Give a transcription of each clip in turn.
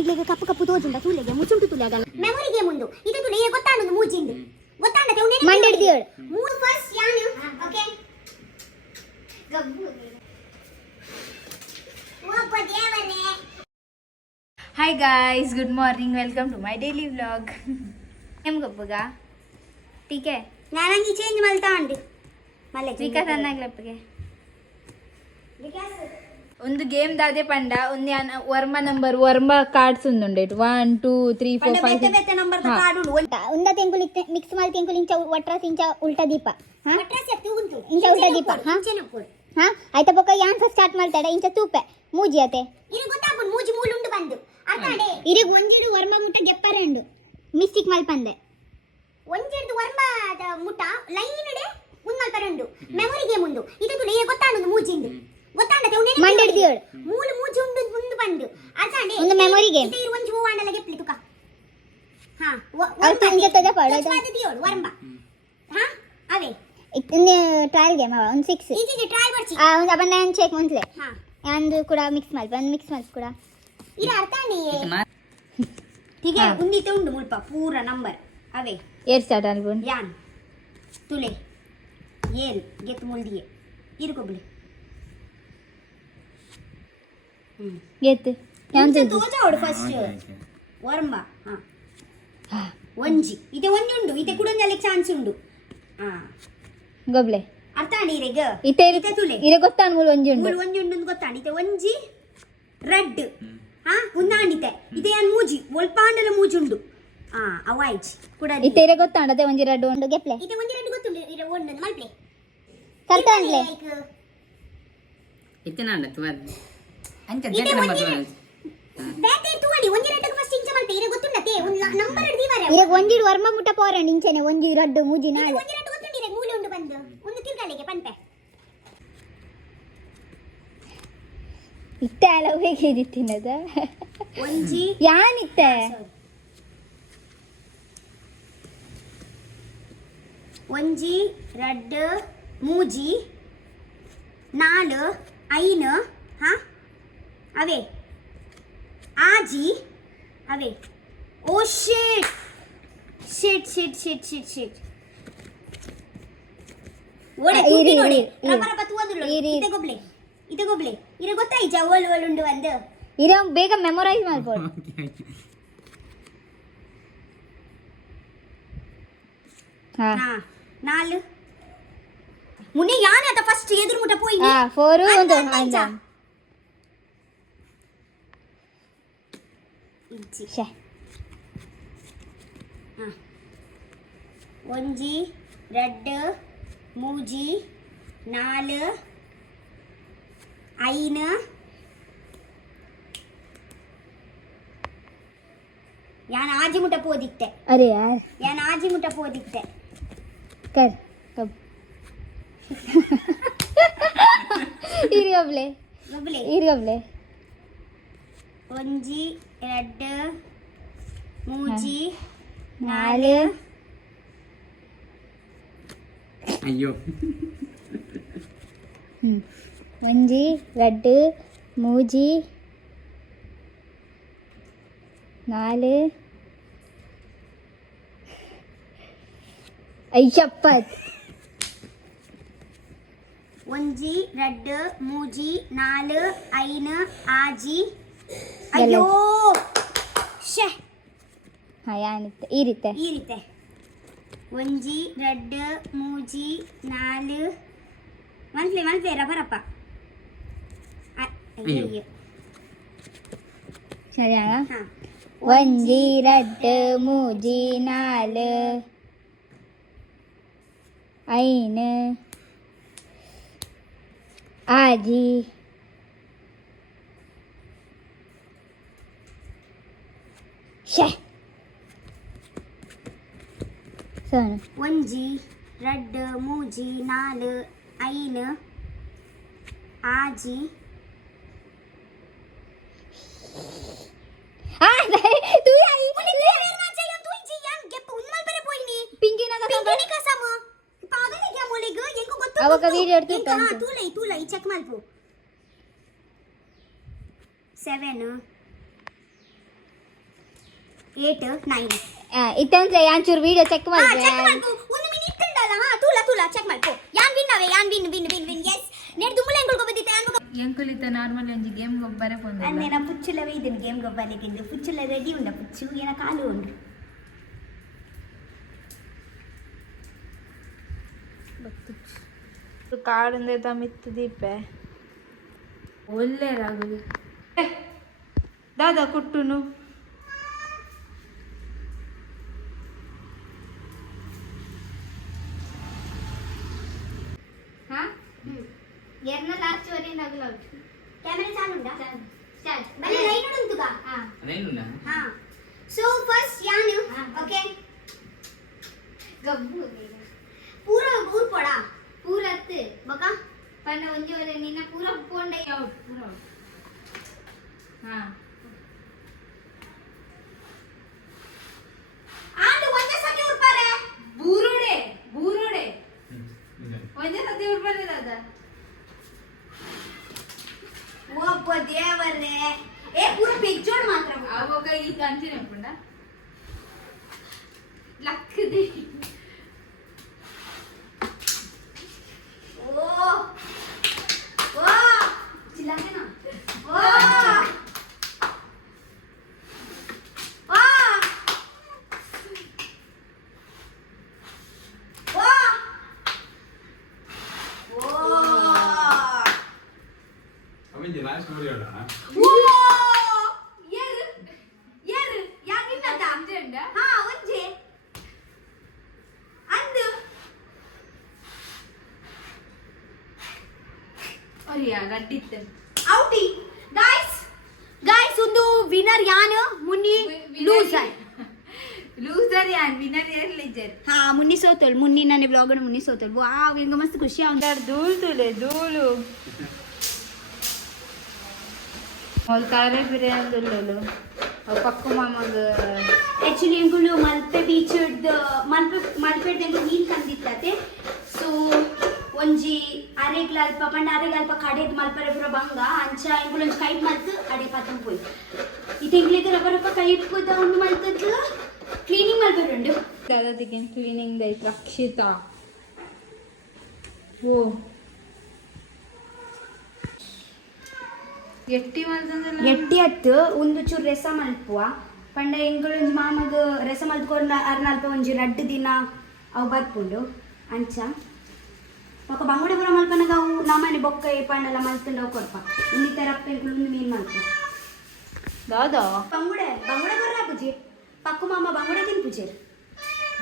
ಈಗಲೇ ಕಪ್ಪು ಕಪ್ಪು ತೋಜುಂಡ ತುಲೆಗೆ ಮುಚ್ಚುಂಟು ತುಲೆ ಆಗಲ್ಲ memory game ಉಂಡು ಇದು ತುಲೆ ಗೊತ್ತಾಂಡು ಮೂಜಿಂದು ಗೊತ್ತಾಂಡತೆ ಉಂಡೆ ಮಂಡೆಡ್ದಿ ಹೇಳು ಮೂರು ಫಸ್ಟ್ ಯಾನು ಓಕೆ ಗಬ್ಬು ಓಪ ದೇವರೇ hi guys good morning welcome to my daily vlog ಏಮ್ ಗಬ್ಬಗ ಟೀಕೆ ನಾನಂಗಿ ಚೇಂಜ್ ಮಲ್ತಾ ಅಂಡಿ ಮಲ್ಲೆ ವಿಕಾಸ್ ಅನ್ನಾಗ್ಲಪ್ಪಗೆ ಒಂದು ಗೇಮ್ ದಾದೆ ಪಂಡ ಒಂದು ವರ್ಮ ನಂಬರ್ ವರ್ಮ ಕಾರ್ಡ್ಸ್ ಉಂಡುಂಡೆ 1 2 3 4 5 ಬೆತ್ತೆ ಬೆತ್ತೆ ನಂಬರ್ ಕಾರ್ಡ್ ಉಂಡು ಉಂದ ತೆಂಕುಲಿ ಮಿಕ್ಸ್ ಮಾಡಿ ತೆಂಕುಲಿ ಇಂಚ ಒಟ್ರಾಸ್ ಇಂಚ ಉಲ್ಟಾ ದೀಪ ಹಾ ಒಟ್ರಾಸ್ ಎತ್ತು ಉಂಟು ಇಂಚ ಉಲ್ಟಾ ದೀಪ ಹಾ ಹಾ ಆಯ್ತಾ ಪಕ್ಕ ಯಾನ್ಸ ಸ್ಟಾರ್ಟ್ ಮಾಡ್ತಾಡ ಇಂಚ ತೂಪೆ ಮೂಜಿ ಅತೆ ಇರಿ ಗೊತ್ತಾಪುಂಡು ಮೂಜಿ ಮೂಲು ಉಂಡು ಬಂದು ಅರ್ತಾಡೆ ಇರಿ ಒಂಜಿಡು ವರ್ಮ ಮುಟ್ಟ ಗೆಪ್ಪರೆಂಡು ಮಿಸ್ಟೇಕ್ ಮಲ್ಪಂದೆ ಒಂಜಿಡು ವರ್ಮ ಮುಟ್ಟ ಲೈನ್ ಡೆ ಉನ್ ಮಲ್ಪರೆಂಡು ಮೆಮೊರಿ ಗೇಮ್ ಉಂಡು ಇದು ತುಲೆ ಗೊತ್ತಾಂಡು ಮೂಜಿಂದು ಗೊತ್ತಾಂಡತೆ ಉಂಡೆ ಮಂಡೆಡ್ದಿ ಹೇಳು ಮೂಲು ಮೂಜಿ ಉಂಡು ಮುಂದು ಬಂದು ಅರ್ತಾಡೆ ಒಂದು ಮೆಮೊರಿ ಗೇಮ್ ಇದು ಒಂಜಿ ಹೂವಾಂಡಲ ಗೆಪ್ಲಿ ತುಕ ಹಾ ವರ್ಮ ಇಂಜ ತಜ ಪಡೋದು ಸ್ವಾದದಿ ಹೇಳು ವರ್ಮ ಹಾ ಅವೇ ಇನ್ನು ಟ್ರಯಲ್ ಗೇಮ್ ಅವ ಒಂದು 6 ಇದು ಟ್ರಯಲ್ ಬರ್ಚಿ ಆ ಒಂದು ಅಬಂದ ಚೆಕ್ ಮುಂತ್ಲೆ ಹಾ ಅಂದು ಕೂಡ ಮಿಕ್ಸ್ ಮಲ್ಪ ಒಂದು ಮಿಕ್ಸ್ ಮಲ್ಸ್ ಕೂಡ ಇರ ಅರ್ತಾಂಡಿ ಹೀಗೆ ಉಂದಿತೆ ಉಂಡು ಮುಲ್ಪ ಪೂರ ನಂಬರ್ ಅವೇ ಏರ್ ಸ್ಟಾರ್ಟ್ ಅನ್ಕೊಂಡು ಯಾನ್ ತುಲೆ ಏಲ್ ಗೆತ್ ಮುಲ್ದಿಯೆ ಇರುಕೊಬ್ಲಿ ಗೆತ್ ಯಾನ್ ತೋಜಾವಡು ಫಸ್ಟ್ ವರ್ಮ ಹಾ ಒಂಜಿ ಇತೆ ಒಂಜಿ ಉಂಡು ಇತೆ ಕುಡೊಂಜಲೆ ಚಾನ್ಸ್ ಉಂಡು ಹಾ ಗೊಬ್ಲೆ ಅರ್ತಾಂಡಿ ಇರೆಗ ಇತೆ ಇತೆ ತುಲೆ ಇರೆ ಗೊತ್ತಾನ್ ಮೂಲ ಒಂಜಿ ಉಂಡು ಮೂಲ ಒಂಜಿ ಉಂಡು ಗೊತ್ತಾಂಡಿ ಇತೆ ಒಂಜಿ ರೆಡ್ ಹಾ ಉಂದಾಂಡಿತೆ ಇತೆ ಯಾನ್ ಮೂಜಿ ಒಲ್ಪಾಂಡಲ ಮೂಜಿ ಉಂಡು ಹಾ ಅವಾಯ್ಚ್ ಕುಡ ಇತೆ ಇರೆ ಗೊತ್ತಾಂಡತೆ ಒಂಜಿ ರೆಡ್ ಉಂಡು ಗೆಪ್ಲೆ ಇತೆ ಒಂಜಿ ರೆಡ್ ಗೊತ್ತುಂಡು ಇರೆ ಒಂದು ಮಲ್ಪ್ಲೆ ಕರ್ತಾಂಡ್ಲೆ ಇತ್ತನಾಂಡ ತುವದ್ ಅಂಚ ಇತೆ ಜಗ ನಂಬರ್ ಒಂಜಿ ಬೇತೆ ತುವಡಿ ಒಂಜಿ ರೆಡ್ ಫಸ್ಟ್ ಇಂಚ ಮಲ್ಪೆ ಇರೆ ಗೊತ್ತುಂಡತೆ ಒಂದು ನಂಬರ್ ಹಿಡಿದಿವಾರೆ ಇರೆ ಒಂಜಿ ವರ್ಮ ಮುಟ್ಟ ಪೋರಂಡ್ ಇಂಚನೆ ಒಂಜಿ ರೆಡ್ ಮೂಜಿ ನಾಳೆ ಒಂಜಿ ರೆಡ್ ಗೊತ್ತುಂಡು ಇರೆ ಮೂಲೆ ಉಂಡು ಬಂದು ಒಂದು ತಿರ್ಗಲಿಗೆ ಪಂಪೆ ಇತ್ತೆ ಅಲ್ಲ ಹೇಗೆ ತಿನ್ನದ ಒಂಜಿ ಯಾನಿತ್ತೆ ಒಂಜಿ ರೆಡ್ ಮೂಜಿ ನಾಲು ಐನು ಹಾ ಅವೇ ಆಜಿ ಅವೇ ಓ ಶಿಟ್ ಶಿಟ್ ಶಿಟ್ ಶಿಟ್ ಶಿಟ್ ಶಿಟ್ ಓಡೆ ಇರಿ, ನೋಡಿ ಇರಿ. ರಬರಪ ತುವದುಲು ಇರಿ. ಇತೆ ಗೊಬ್ಲೆ ಇರೆ ಗೊತ್ತಾಯ್ತಾ ಓಲ್ ಓಲ್ ಉಂಡು ಒಂದು ಇರ ಬೇಗ ಮೆಮೊರೈಸ್ ಮಾಡ್ಬೋದು ಹಾ ಹಾ ನಾಲು ಮುನೆ ಯಾನ ಅದ ಫಸ್ಟ್ ಎದುರು ಮುಟ ಪೋಯಿ ಹಾ 4 ಒಂದು ಅಂಚ. ಅಂದ ಇಂಚಿ ಶೇ ಹಾ ಒಂಜಿ ರೆಡ್ ಮೂಜಿ ನಾಲು ಐನು ಯಾನ್ ಆಜಿ ಮುಟ ಪೋದಿತ್ತೆ ಅರೆ ಯಾರ್ ಯಾನ್ ಆಜಿ ಮುಟ ಪೋದಿತ್ತೆ ಕರ್ ಕಬ್ ಇರಿಯಬ್ಲೆ ಗೊಬ್ಲೆ ಇರಿಯಬ್ಲೆ ಒಂಜಿ ರೆಡ್ ಮೂಜಿ ನಾಲು ಅಯ್ಯೋ ಒಂಜಿ ರೆಡ್ ಮೂಜಿ ನಾಲು ಐಯಪ್ಪತ್ ಒಂಜಿ ರೆಡ್ ಮೂಜಿ ನಾಲು ಐನು ಆಜಿ ಅಯ್ಯೋ ಶೇ ಹಾ ಯಾನಿತ್ತೆ ಈ ರೀತೆ ಈ ರೀತಿ ಒಂಜಿ ರೆಡ್ ಮೂಜಿ ನಾಲು ಮಲ್ಪೆ ರಬರಪ್ಪ ಅಯ್ಯೋ ಸರಿಯಾಗ ಹಾ ಒಂಜಿ ರೆಡ್ ಮೂಜಿ ನಾಲು ಐನು ಆಜಿ ಶೇ ಸೋನು ಒಂಜಿ ರೆಡ್ ಮೂಜಿ ನಾಲು ಐನು ಆಜಿ ಅವಾಗ ವಿಡಿಯೋ ಎಡ್ತಿತ್ತು ತೂಲೈ ಚೆಕ್ ಮಲ್ಪು 7 8 9 ಇತ್ತಂದ್ರೆ ಒಂಚೂರು ವಿಡಿಯೋ ಚೆಕ್ ಮಾಡಿ ಚೆಕ್ ಮಾಡ್ಕೊ ಒಂದು ಮಿನಿಟ್ ಉಂಟಲ್ಲ ಹಾ ತುಲ ಚೆಕ್ ಮಾಡ್ಕೊ ಯಾನ್ ವಿನ್ ಅವೆ ಯಾನ್ ವಿನ್ ಎಸ್ ನೆಡ್ ದುಮ್ಮಲೆ ಎಂಗುಳ್ಕೊ ಬಂದಿತ್ತೆ ಅನ್ಕೊ ಎಂಕುಲಿತ ನಾರ್ಮಲ್ ಒಂಜಿ ಗೇಮ್ ಗೊಬ್ಬರ ಪೊಂದು ಅಂದೆ ನಾ ಪುಚ್ಚುಲವೇ ಇದನ್ನು ಗೇಮ್ ಗೊಬ್ಬಲಿಕ್ಕಿಂದು ಪುಚ್ಚುಲ ರೆಡಿ ಉಂಡ ಪುಚ್ಚು ಏನ ಕಾಲು ಉಂಡು ಕಾಡಿಂದ ಮಿತ್ತು ದೀಪೆ ಒಳ್ಳೆ ರಾಗುದು ದಾದಾ ಕುಟ್ಟುನು लास्ट वरी नगला कैमरा चालू ఉందా स्टार्ट भले लाइन ఉంటుందా లైన్ ఉన్నా सो फर्स्ट यान ओके गब्बू पूरा ऊर पड़ा पूरत बका पण ಒಂಜಿ ವರೆ ನಿನ್ನ पूरा ಪೋಂಡೆ ಔಟ್ पूरा ಆಂಡ್ ಒಂದೇ ಸತಿ ಉರ್ಪಾರೆ ಬೂರುಡೆ ಒಂದೇ ಸತಿ ಉರ್ಪಾರೆ ದಾದಾ ಒಬ್ಬ ದೇವರೇ ಏ ಪೂರ ಪಿಕ್ಚರ್ ಮಾತ್ರ ಅವಾಗ ಈ ಕಂಟಿನ್ಯೂ ಮಾಡ್ಕೊಂಡ ಲಕ್ಕದಿ ಓ ಓ ಚಿಲ್ಲಂಗನ ಓ ಓ ಓ ಅವಿಂದ ಲಾಸ್ಟ್ ವಿಡಿಯೋಡ ಓ ಏರ್ ಯಾಗಿನ್ನದ ಅಂಜೆಂಡ ಹಾ ಒಂಜೆ ಅಂದು ಅರಿಯಾ ಗಡ್ಡಿತ್ತೆ ಔಟಿ ಗೈಸ್ ಒಂದು ವಿನ್ನರ್ ಯಾನ್ ಮುನ್ನಿ ಲೂಸರ್ ಲೂಸರ್ ಯಾನ್ ವಿನ್ನರ್ ಇರ್ಲಿಜ್ಜರ್ ಹಾ ಮುನ್ನಿ ಸೋತೋಲ್ ಮುನ್ನಿ ನನ್ನ ಬ್ಲಾಗ್ ಅನ್ನು ಮುನ್ನಿ ಸೋತೋಲ್ ವಾವ್ ಇಂಗ ಮಸ್ತ್ ಖುಷಿ ಆಂದ ಧೂಳು ಅವ್ರು ಕಾರೇ ಬಿರಿಯಾನಿ ದುಲ್ಲಲು ಪಕ್ಕು ಮಾಮಗ ಆಕ್ಚುಲಿ ಎಂಗುಳು ಮಲ್ಪೆ ಬೀಚ್ ಮಲ್ಪೆ ನೀರು ತಂದಿತ್ತತೆ ಸೊ ಒಂಜಿ ಅರೆಗ್ಲಲ್ಪ ಪಂಡ ಅರೆಗಲ್ಪ ಕಡೆದ್ ಮಲ್ಪರೆ ಪುರ ಬಂಗ ಅಂಚ ಎಂಗುಳು ಒಂಜಿ ಕೈಟ್ ಮಲ್ತು ಅಡೆ ಪತ್ತಂ ಪೋಯ್ ಇದು ಎಂಗ್ಲಿಗೆ ರಬ್ಬರಪ್ಪ ಕೈ ಇಟ್ಕೋದ ಒಂದು ಮಲ್ತದ್ದು ಕ್ಲೀನಿಂಗ್ ಮಲ್ಪರುಂಡು ಅದಕ್ಕೆ ಕ್ಲೀನಿಂಗ್ ಐತ್ ರಕ್ಷಿತಾ ಓ ಎಟ್ಟಿ ಮಲ್ತಂದಲ್ಲ ಎಟ್ಟಿ ಹತ್ತು ಒಂದು ಚೂರು ರೆಸ ಮಲ್ಪುವ ಪಂಡ ಎಂಗುಳು ಒಂಜಿ ಮಾಮಗ ರೆಸ ಮಲ್ತ್ಕೊಂಡು ಅರ್ನಲ್ಪ ಒಂಜಿ ರಡ್ಡು ದಿನ ಅವು ಬರ್ಪುಂಡು ಅಂಚ ಪಕ್ಕ ಬಂಗುಡೆ ಪುರ ಮಲ್ಪನಾಗ ಅವು ನಮ್ಮನೆ ಬೊಕ್ಕ ಪಂಡಲ ಮಲ್ತಂಡು ಅವು ಕೊಡ್ಪ ಇಲ್ಲಿ ತೆರಪ್ಪ ಎಂಗುಳು ಒಂದು ಮೀನು ಮಲ್ಪ ದಾದಾ ಬಂಗುಡೆ ಬುರ ಪೂಜೆ ಪಕ್ಕು ಮಾಮ ಬಂಗುಡೆ ತಿನ್ ಪೂಜೆ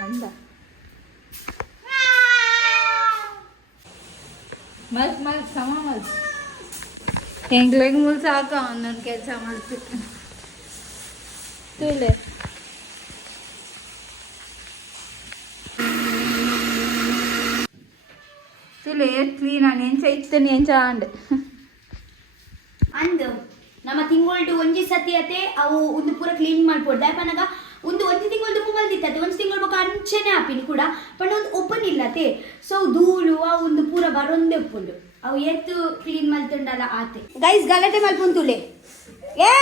ಅಂದ ಮಲ್ತ್ ಸಮ ಮಲ್ತ್ ಹೆಂಗ್ಲೆಗ್ ಮುಲ್ ಸಾಕು ಒಂದೊಂದು ಕೆಲಸ ಮಾಡ್ತಿತ್ತು ತುಳೆ ತುಳೆ ಕ್ಲೀನ್ ಆಗಿ ಎಂಚ ಇತ್ತನಿ ಎಂಚ ಆಂಡ್ ಅಂದು ನಮ್ಮ ತಿಂಗಳು ಒಂಜಿ ಸತಿ ಅತೆ ಅವು ಒಂದು ಪೂರ ಕ್ಲೀನ್ ಮಾಡ್ಕೊಡ್ದ ಪನಗ ಒಂದು ತಿಂಗಳು ದುಪ್ಪು ಮಲ್ದಿತ್ತತೆ ಒಂದು ತಿಂಗಳು ಬೊಕ್ಕ ಅಂಚನೆ ಆಪಿನಿ ಕೂಡ ಪಂಡ ಒಂದು ಓಪನ್ ಇಲ್ಲತೆ ಸೊ ಧೂಳು ಅವು ಒಂದು ಪೂರ ಬರೊಂದೆ ಉಪ್ಪುಂಡು ಅವು ಎತ್ತು ಕ್ಲೀನ್ ಮಲ್ತುಂಡಲ್ಲ ಆತೆ ಗೈಸ್ ಗಲಾಟೆ ಮಲ್ಪುಂತುಲೆ ಏ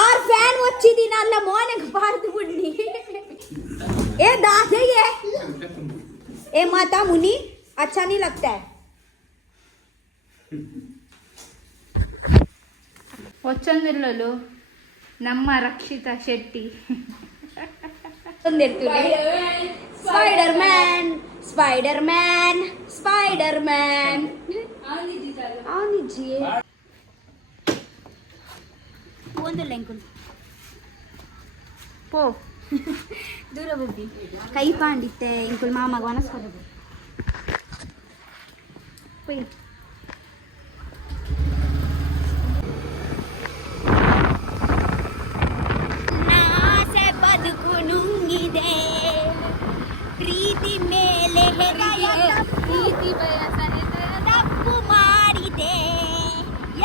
ಆರ್ ಫ್ಯಾನ್ వచ్చిదిన అల్ల మోనకు పార్దు బుడ్ని ఏ दादे ये ए माता मुनि अच्छा नहीं लगता है వచ్చొందిల్లలు ನಮ್ಮ ರಕ್ಷಿತಾ ಶೆಟ್ಟಿ स्पाइडर मैन ಪೋ ದೂರ ಬುದ್ಧಿ ಕೈ ಪಾಂಡಿತ್ತೆ ಇಂಕುಲ್ ಮಾಮಗ ವನಸ್ಪದ ಪೊಯ್ ನಾಸೆ ಬದುಕು ನುಂಗಿದೆ ಪ್ರೀತಿ ಮೇಲೆ ಪ್ರೀತಿ ಬಯಸನೆ ತಪ್ಪು ಮಾಡಿದೆ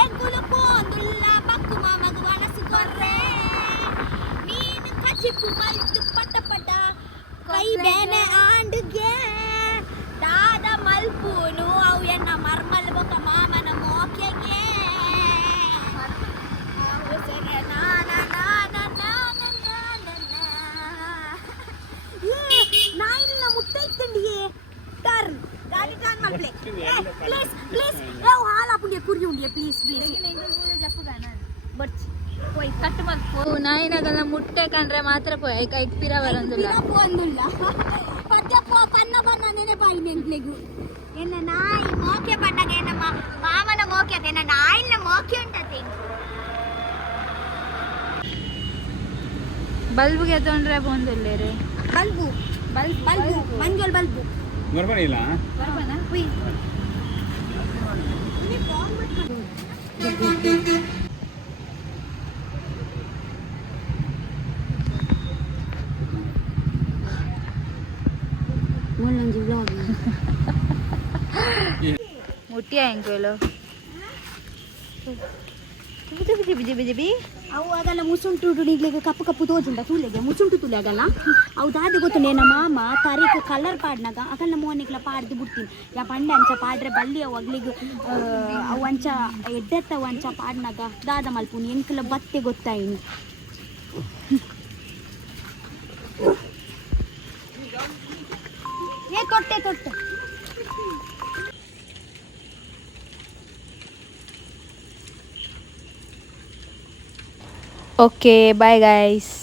ಎಂಗುಳು ಪೋಂದುಲ್ಲ ಬಕ್ಕು ಮಾಮಗ ವನಸು ಕೊರ್ರೆ ನೀನು ಕಚಿಪು ಮಲ್ತು ಪಟ ಪಟ ಕೈ ಬೇನೆ ಆಂಡುಗೆ ದಾದ ಮಲ್ಪುನು ಅವು ಎನ್ನ ಮರ್ಮಲ್ ಬೊಕ್ಕ ಮಾಮನ ಮೋಕೆಗೆ ಪ್ಲೀಸ್ ಪ್ಲೀಸ್ ಕಟ್ ಮಾಡ್ಕೋ ನಾಯಿನಾಗಲ್ಲ ಮುಟ್ಟೆ ಕಂಡ್ರೆ ಮಾತ್ರ ಪೋಯ್ ಐಕ್ ಪಿರ ಬರಂದಿಲ್ಲ ಒಂದಿಲ್ಲ ಪದ್ಯಪ್ಪ ಪನ್ನ ಬನ್ನ ನೆನೆ ಬಾಯಿ ನೆಂಟ್ಲೆಗು ಎನ್ನ ನಾಯಿ ಮೋಕೆ ಬಂದಾಗ ನಮ್ಮ ಮಾಮನ ಮೋಕೆ ಅದೇ ನನ್ನ ನಾಯಿನ ಮೋಕೆ ಉಂಟತೆ ಬಲ್ಬ್ಗೆ ತೊಂದ್ರೆ ಬಂದಿಲ್ಲ ರೀ ಬಲ್ಬು ಬಲ್ಬು ಬಲ್ಬು ಮಂಜಲ್ ಬಲ್ಬು ಬರ್ಬರಿಲ್ಲ ಬರ್ಬನಾ ಹುಯ್ ಮುಳ್ಳಂಜಿ ಬ್ಲಾಗ್ ಮುಟ್ಟಿಯ ಹೆಂಗಲು ಬಿಜಿ ಅವು ಆಗಲ್ಲ ಮುಸುಂಟು ನಿಗ್ಲಿಗೆ ಕಪ್ಪು ಕಪ್ಪು ತೋಜುಂಡ ತೂಲೆಗೆ ಮುಸುಂಟು ತುಲೆ ಆಗಲ್ಲ ಅವು ದಾದಿ ಗೊತ್ತುಂಡೆ ನಮ್ಮ ಮಾಮ ತಾರೀಕು ಕಲರ್ ಪಾಡ್ನಾಗ ಆಗಲ್ಲ ಮೋನಿಗ್ಲ ಪಾಡ್ದು ಬಿಡ್ತೀನಿ ಯಾ ಪಂಡೆ ಅಂಚ ಪಾಡ್ರೆ ಬಲ್ಲಿ ಅವು ಅಗ್ಲಿಗೆ ಅವು ಅಂಚ ಎಡ್ಡೆತ್ತವು ಅಂಚ ಪಾಡ್ನಾಗ ದಾದ ಮಲ್ಪುನಿ ಎಂಕಲ ಬತ್ತೆ ಗೊತ್ತಾಯಿನಿ ಏ ತೊಟ್ಟೆ ತೊಟ್ಟೆ ಓಕೆ ಬಾಯ್ ಗೈಸ್.